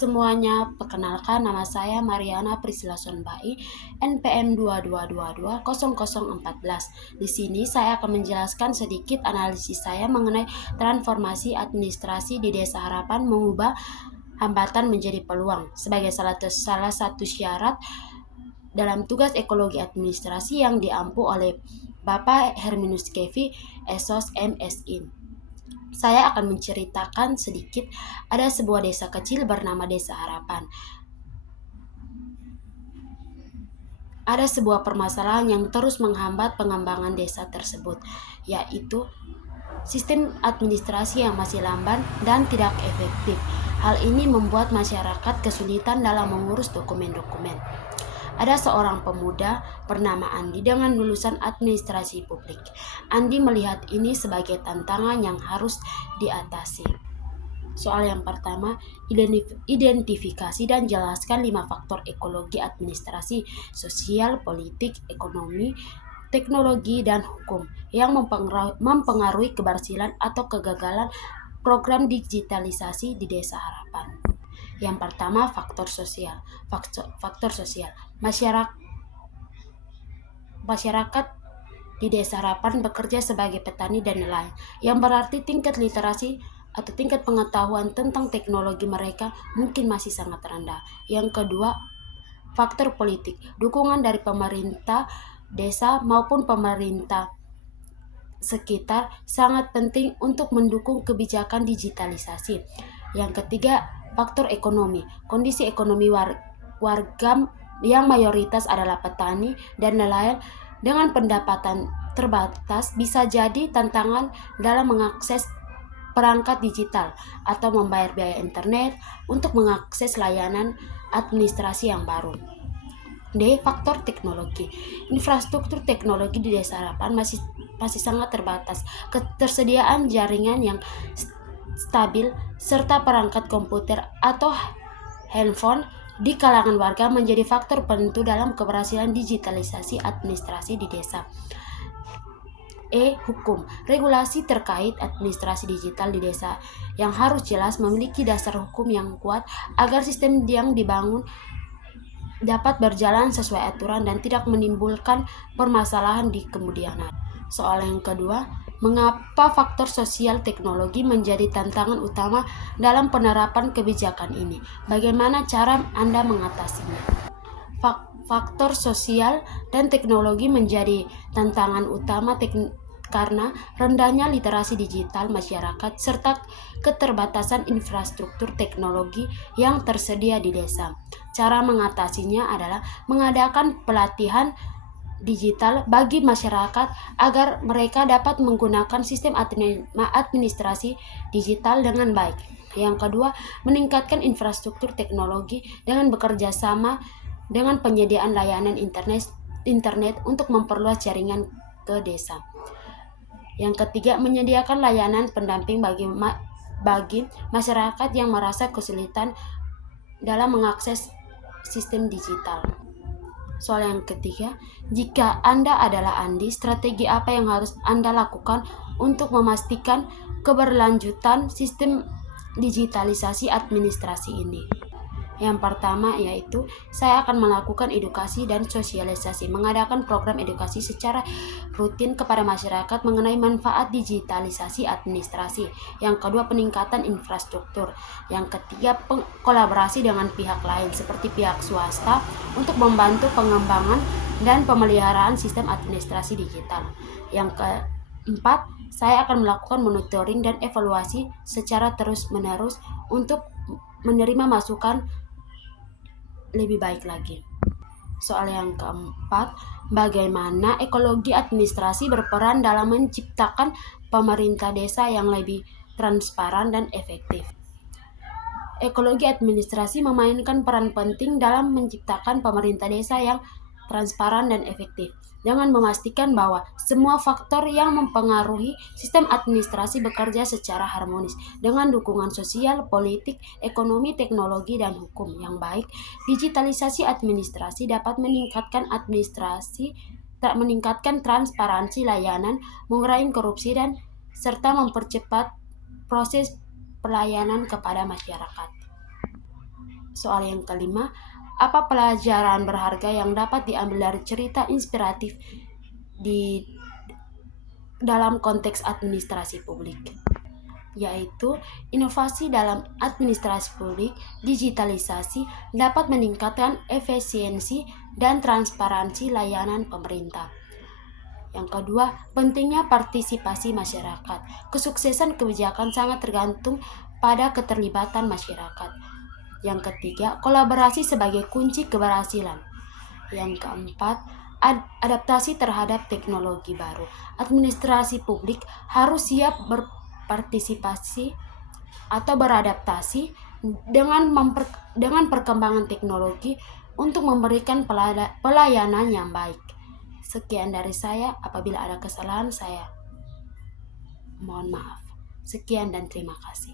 semuanya, perkenalkan nama saya Mariana Priscilla Sonbai, NPM 22220014. Di sini saya akan menjelaskan sedikit analisis saya mengenai transformasi administrasi di Desa Harapan mengubah hambatan menjadi peluang sebagai salah satu syarat dalam tugas ekologi administrasi yang diampu oleh Bapak Herminus Kevi, Esos MSI. Saya akan menceritakan sedikit, ada sebuah desa kecil bernama Desa Harapan. Ada sebuah permasalahan yang terus menghambat pengembangan desa tersebut, yaitu sistem administrasi yang masih lamban dan tidak efektif. Hal ini membuat masyarakat kesulitan dalam mengurus dokumen-dokumen. Ada seorang pemuda bernama Andi dengan lulusan administrasi publik. Andi melihat ini sebagai tantangan yang harus diatasi. Soal yang pertama, identifikasi dan jelaskan 5 faktor ekologi administrasi, sosial, politik, ekonomi, teknologi, dan hukum yang mempengaruhi keberhasilan atau kegagalan program digitalisasi di Desa Harapan. Yang pertama, faktor sosial. Faktor sosial. Masyarakat di Desa Harapan bekerja sebagai petani dan nelayan, yang berarti tingkat literasi atau tingkat pengetahuan tentang teknologi mereka mungkin masih sangat rendah. Yang kedua, faktor politik. Dukungan dari pemerintah desa maupun pemerintah sekitar sangat penting untuk mendukung kebijakan digitalisasi. Yang ketiga, faktor ekonomi. Kondisi ekonomi warga yang mayoritas adalah petani dan nelayan dengan pendapatan terbatas bisa jadi tantangan dalam mengakses perangkat digital atau membayar biaya internet untuk mengakses layanan administrasi yang baru. D. Faktor teknologi. Infrastruktur teknologi di Desa Harapan masih sangat terbatas. Ketersediaan jaringan yang stabil serta perangkat komputer atau handphone di kalangan warga menjadi faktor penentu dalam keberhasilan digitalisasi administrasi di desa. E. Hukum. Regulasi terkait administrasi digital di desa yang harus jelas, memiliki dasar hukum yang kuat agar sistem yang dibangun dapat berjalan sesuai aturan dan tidak menimbulkan permasalahan di kemudian hari. Soal yang kedua, mengapa faktor sosial teknologi menjadi tantangan utama dalam penerapan kebijakan ini? Bagaimana cara Anda mengatasinya? Faktor sosial dan teknologi menjadi tantangan utama karena rendahnya literasi digital masyarakat serta keterbatasan infrastruktur teknologi yang tersedia di desa. Cara mengatasinya adalah mengadakan pelatihan digital bagi masyarakat agar mereka dapat menggunakan sistem administrasi digital dengan baik. Yang kedua, meningkatkan infrastruktur teknologi dengan bekerja sama dengan penyediaan layanan internet untuk memperluas jaringan ke desa. Yang ketiga, menyediakan layanan pendamping bagi masyarakat yang merasa kesulitan dalam mengakses sistem digital. Soal yang ketiga, jika Anda adalah Andi, strategi apa yang harus Anda lakukan untuk memastikan keberlanjutan sistem digitalisasi administrasi ini? Yang pertama yaitu saya akan melakukan edukasi dan sosialisasi, mengadakan program edukasi secara rutin kepada masyarakat mengenai manfaat digitalisasi administrasi. Yang kedua, peningkatan infrastruktur. Yang ketiga, kolaborasi dengan pihak lain seperti pihak swasta untuk membantu pengembangan dan pemeliharaan sistem administrasi digital. Yang keempat, saya akan melakukan monitoring dan evaluasi secara terus-menerus untuk menerima masukan lebih baik lagi. Soal yang keempat, bagaimana ekologi administrasi berperan dalam menciptakan pemerintah desa yang lebih transparan dan efektif. Ekologi administrasi memainkan peran penting dalam menciptakan pemerintah desa yang transparan dan efektif, dengan memastikan bahwa semua faktor yang mempengaruhi sistem administrasi bekerja secara harmonis. Dengan dukungan sosial, politik, ekonomi, teknologi, dan hukum yang baik, digitalisasi administrasi dapat meningkatkan transparansi layanan, mengurangi korupsi, dan serta mempercepat proses pelayanan kepada masyarakat. Soal yang kelima, apa pelajaran berharga yang dapat diambil dari cerita inspiratif di dalam konteks administrasi publik? Yaitu inovasi dalam administrasi publik, digitalisasi dapat meningkatkan efisiensi dan transparansi layanan pemerintah. Yang kedua, pentingnya partisipasi masyarakat. Kesuksesan kebijakan sangat tergantung pada keterlibatan masyarakat. Yang ketiga, kolaborasi sebagai kunci keberhasilan. Yang keempat, adaptasi terhadap teknologi baru. Administrasi publik harus siap berpartisipasi atau beradaptasi dengan perkembangan teknologi untuk memberikan pelayanan yang baik. Sekian dari saya. Apabila ada kesalahan, saya mohon maaf. Sekian dan terima kasih.